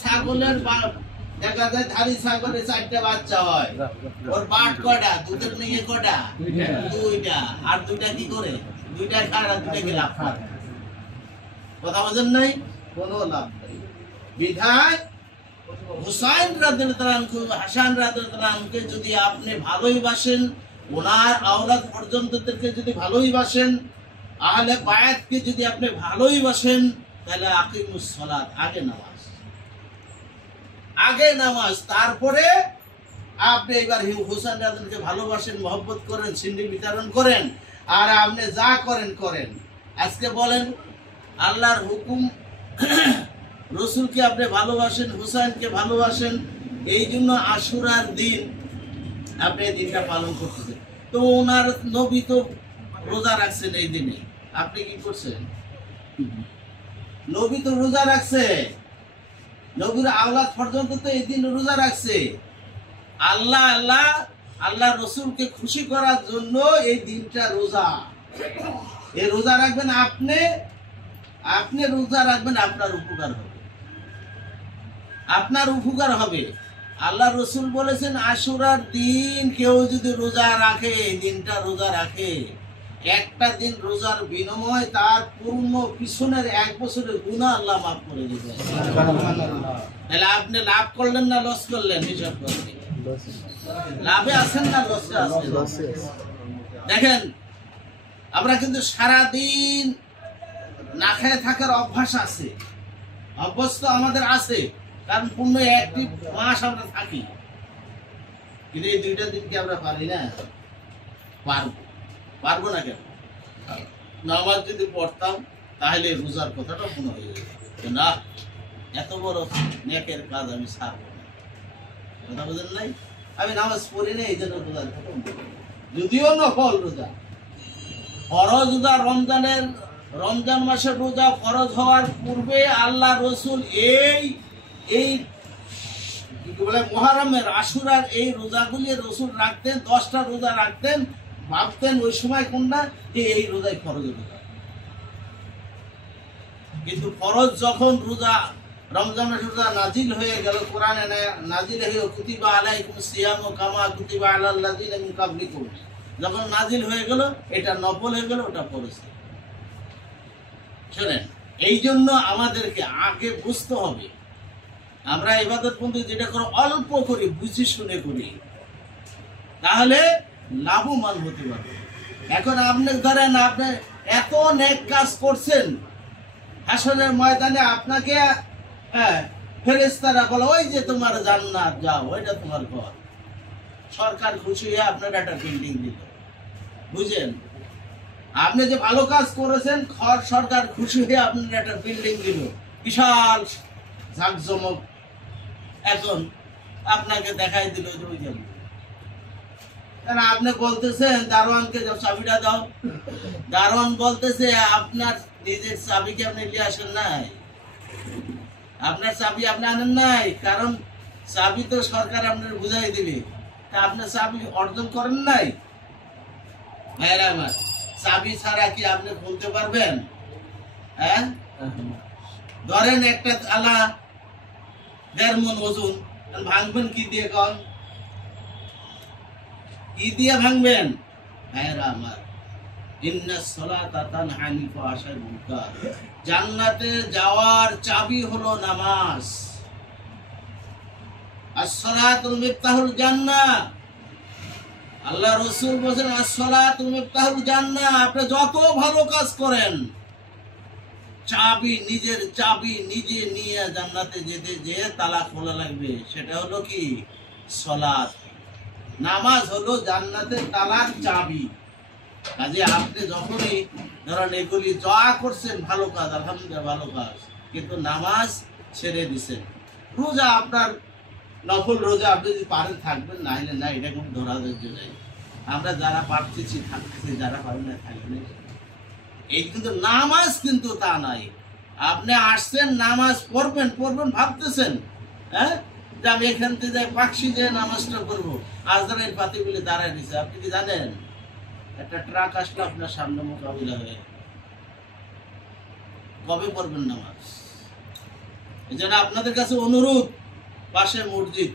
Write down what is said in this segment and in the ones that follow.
ছাগলের দেখা যায় ধাড়ি ছাগলের 4টা বাচ্চা হয়, ওর বাট কয়টা, দুধের নিয়ে কয়টা, 2টা, আর 2টা কি করে, 2টা খায় আর 2টা কি লাভ করে? কথা বোঝেন নাই? কোনো লাভ নাই। বিধায় হুসাইন রাদিয়াল্লাহু আনহু, হাসান রাদিয়াল্লাহু আনহুকে যদি আপনি ভালোই বাসেন, ওনার আওলাদ পর্যন্তদেরকে যদি ভালোই বাসেন, আহলে বায়াতকে যদি আপনি ভালোই বাসেন, তাহলে আকিমুস সালাত, আগে নামাজ, আগে নামাজ, তারপরে আপনি এবার হুসাইন রাদিয়াল্লাহু আনহুকে ভালোবাসেন, মহব্বত করেন, সিন্ডি বিতরণ করেন, আর আপনি যা করেন করেন। আজকে বলেন আল্লাহর হুকুম, রসুলকে আপনি ভালোবাসেন, হুসাইনকে ভালোবাসেন, এই জন্য আশুরার দিন আপনি এই দিনটা পালন করতেছেন। তো ওনার নবী তো রোজা রাখছেন এই দিনে, আপনি কি করছেন? নবী তো রোজা রাখছে, নবীর আওলাদ পর্যন্ত তো এই দিন রোজা রাখছে। আল্লাহ আল্লাহ আল্লাহ রসুলকে খুশি করার জন্য এই দিনটা রোজা। এই রোজা রাখবেন আপনি, আপনি রোজা রাখবেন, আপনার উপকার হবে, আপনার উপকার হবে। আল্লাহ রসুল বলেছেন আশুরার দিন কেউ যদি রোজা রাখে, এই দিনটা রোজা রাখে, একটা দিন রোজার বিনিময় তার পূর্ণ পিছনের 1 বছরের গুনাহ আল্লাহ মাফ করে দিবেন। তাহলে আপনি লাভ করলেন না লস করলেন? হিসাব করলেন, লাভে আছেন না লসে আছেন? দেখেন আমরা কিন্তু সারাদিন না খেয়ে থাকার অভ্যাস আছে, অভ্যস্ত আমাদের আছে, কারণ পূর্ণ 1টি মাস আমরা থাকি, কিন্তু এই 2টা দিন কি আমরা পারি না? পারবো না কেন? নামাজ যদি পড়তাম তাহলে রোজার কথাটা মনে হয়ে যেত, না এত বড় নেকের কাজ আমি ছাড়বো না। কথা বুঝেন নাই? আমি নামাজ পড়ি না, এই জন্য রোজার কথা, যদিও নফল রোজা, ফরজ রোজা, রমজান মাসের রোজা ফরজ হওয়ার পূর্বে আল্লাহ রসুল এই মুহররমের আশুরার এই রোজাগুলি রসুল রাখতেন, 10টা রোজা রাখতেন, ভাবতেন ওই সময় কোনটা যে এই রোজাই ফরজ রোজা। কিন্তু ফরজ যখন রোজা, রমজান মাসের রোজা নাজিল হয়ে গেল, কোরআনে নাজিল হয়ে কুতিবা আলাইকুমুস সিয়ামু কামা কুতিবা আলাল লাযিনা মিন ক্বাবলিকুম, যখন নাজিল হয়ে গেল এটা নফল হয়ে গেল, ওটা ফরজ। শুনেন, এই জন্য আমাদেরকে আগে বুঝতে হবে, আমরা ইবাদত বন্দি যেটা করে অল্প করি, বুঝে শুনে করি, তাহলে লাভবান হতে পারবে। এখন আপনি ধরেন আপনি এত নেক কাজ করছেন, হাসরের ময়দানে আপনাকে ফেরেশতারা বলে ওই যে তোমার জান্নাত, যাও ওইটা তোমার ঘর। সরকার খুশি হয়ে আপনার একটা বিল্ডিং দিল, বুঝলেন? আপনি যে ভালো কাজ করেছেন, সরকার খুশি হয়ে আপনার একটা বিল্ডিং দিল, বিশাল জাঁকজমক। এখন আপনাকে দেখাই দিল যে ওই যাবে, কারণ আপনি বলতেছেন দারোয়ানকে চাবিটা দাও, দারোয়ান বলতেছে আপনার নিজের চাবিকে আপনি নিয়ে আসেন নাই, আপনার চাবি আপনি আনেন নাই, কারণ চাবি তো সরকার আপনার বুঝাই দিবে, তা আপনার চাবি অর্জন করেন নাই। ভাইরা আমার, চাবি ছাড়া কি আপনি খুলতে পারবেন? হ্যাঁ, ধরেন একটা তালা 1.5 মণ ওজন, ভাঙবেন কি দিয়ে? কন কি দিয়ে ভাঙবেন? ভাইরা আমার, ইন্নাস সালাতা তানহা আনিল ফাহশাই ওয়াল মুনকার, জান্নাতে যাওয়ার চাবি হলো নামাজ। আস-সালাতুল মিফতাহুল জান্নাহ, আল্লাহ রাসূল বলেন আস-সালাতু মিফতাহুল জান্নাহ। আপনি যত ভালো কাজ করেন, চাবি, নিজের চাবি নিজে নিয়ে জান্নাতে যেতে যে তালা খোলা লাগবে, সেটা হলো কি? সালাত। নামাজ হলো জান্নাতের তালার চাবি। কাজে আপনি যখনই ধরেন এগুলি যা করছেন ভালো কাজ, আলহামদুলিল্লাহ ভালো কাজ, কিন্তু নামাজ ছেড়ে দিছেন। রোজা আপনার নফল রোজা আপনি যদি পারেন থাকবেন, না হলে না, এটা কোনো ধরা ধৈর্য নেই। আমরা যারা পারতেছি থাকতেছি, যারা পারেন না থাকবেন। এই কিন্তু নামাজ কিন্তু তা নাই। আপনি আসছেন নামাজ পড়বেন ভাবতেছেন, হ্যাঁ, যে আমি এখান থেকে যাই পাকশি যে নামাজটা করবো, আজরাইল পাতি বলে দাঁড়ায় দিছে। আপনি কি জানেন একটা ট্রাক আসলো আপনার সামনে মোকাবিলা হয়ে, কবে পড়বেন নামাজ? এই জন্য আপনাদের কাছে অনুরোধ, পাশে মসজিদ,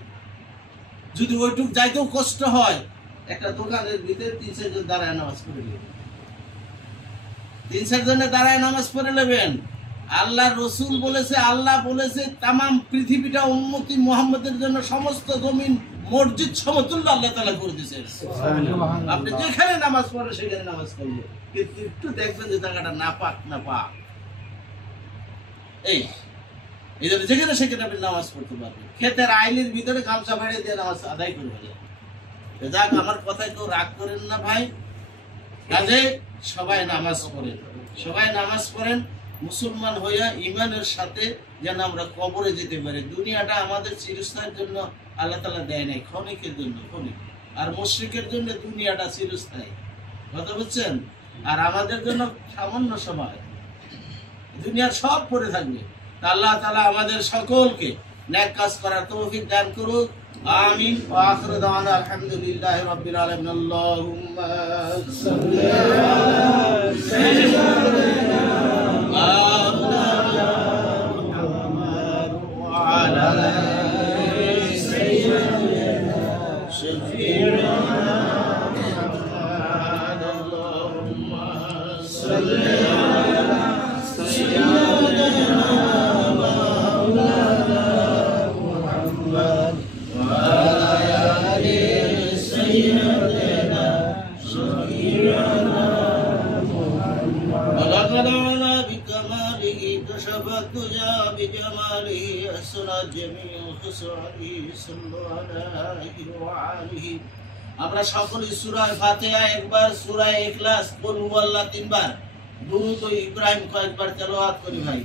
যদি ওইটুক যাইতেও কষ্ট হয়, একটা দোকানের ভিতরে 3-4 জন দাঁড়ায় নামাজ পড়ে নেবেন, 3-4 জনে দাঁড়ায় নামাজ পড়ে নেবেন। আল্লাহ রসুল বলেছে, আল্লাহ বলেছে তাম পৃথিবীটা উম্মতি মুহাম্মদের জন্য সমস্ত জমিন মসজিদ সমতুল্য আল্লাহ তাআলা করে দিয়েছেন। আপনি যেখানে নামাজ পড়েন সেখানে নামাজ পড়বেন, কিন্তু একটু দেখবেন যে জায়গাটা নাপাক না পাক। এই জন্য যেখানে সেখানে আপনি নামাজ পড়তে পারবেন। ক্ষেতের আইলের ভিতরে গামছা বাড়িয়ে দিয়ে নামাজ আদায় করে ফেলেন। যাক, আমার কথায় কেউ রাগ করেন না ভাই। কাজে সবাই নামাজ পড়েন, সবাই নামাজ পড়েন। মুসলমান হইয়া ইমানের সাথে যেন আমরা কবরে যেতে পারি। দুনিয়াটা আমাদের চিরস্থায়ীর জন্য আল্লাহ তাআলা দেয় নাই, ক্ষণিকের জন্য, ক্ষণিক। আর মুশরিকের জন্য দুনিয়াটা চিরস্থায়ী, কথা বুঝছেন? আর আমাদের জন্য সামান্য সময়, দুনিয়ার সব পড়ে থাকবে। আল্লাহ তাআলা আমাদের সকলকে নেক কাজ করার তৌফিক দান করুক। আমিন। ওয়া আখিরু দাওয়ানা আলহামদুলিল্লাহি রাব্বিল আলামিন। আল্লাহুম্মা সাল্লি আলা সাইয়্যিদিনা মাওলানা মুহাম্মাদ ওয়া আলা আলি সাইয়্যিদিনা শাফিঈনা মুহাম্মাদ। আল্লাহুম্মা সাল্লি আলা সাইয়্যিদিনা মাওলানা মুহাম্মাদ ওয়া আলা আলি সাইয়্যিদিনা শাফিঈনা মুহাম্মাদ। بكماله كشف الدجى بجماله أسرى جميع خصاله صلى عليه وآله। আমরা সকলে সূরা ফাতিহা একবার, সূরা ইখলাস, কুল হুয়াল্লাহ 3 বার, দুরূদ ইব্রাহিম কয়েকবার তেলাওয়াত করি ভাই।